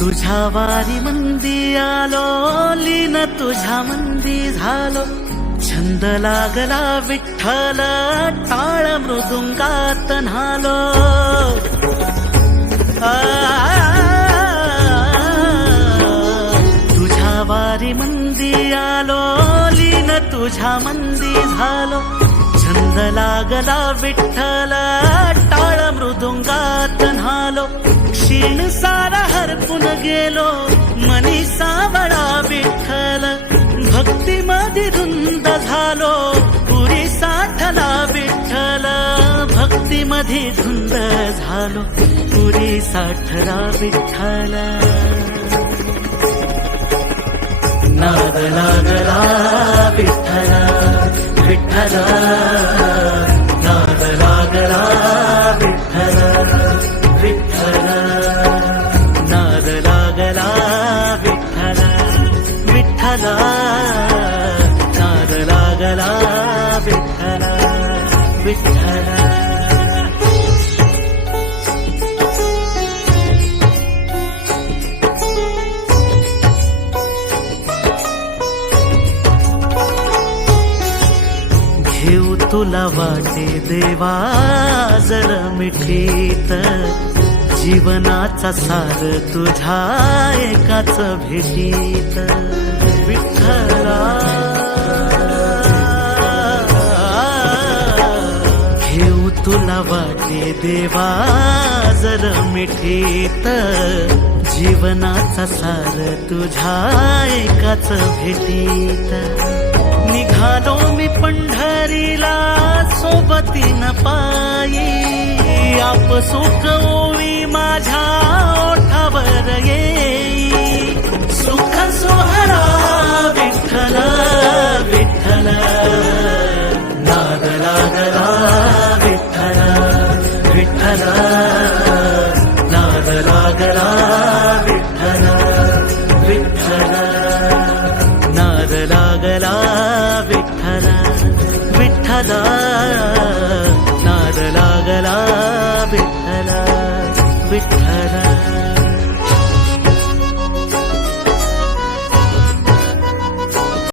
तुझ्या वारी मंदी आलो लीन तुझ्या मंदी झालो छंद लागला विठ्ठल टाळ मृदुंगात न्हालो तुझ्या वारी मंदी आलो लीन तुझ्या मंदी झालो छंद लागला विठ्ठल टाळ मृदुंगात न्हालो क्षीण सा हरपून गेलो मनी सावळा विठ्ठल भक्ती मध्ये धुंद झालो पुरी साठला विठ्ठल भक्ती मध्ये धुंद झालो पुरी साठला विठ्ठल नाद लागला विठ्ठल विठ्ठल घेऊ तुला वाटे देवा जर मिठीत. जीवनाचा सार तुझ्या एकाच भेटीत. विठ्ठला वाटे देवा जर मिठीत जीवनाचा सार तुझ्या एकाच भेटीत. निघालो मी पंढरीला सोबतीन पायी. आप सुख ओवी माझ्या ओठावर ये. लागला विठ्ठल विठ्ठल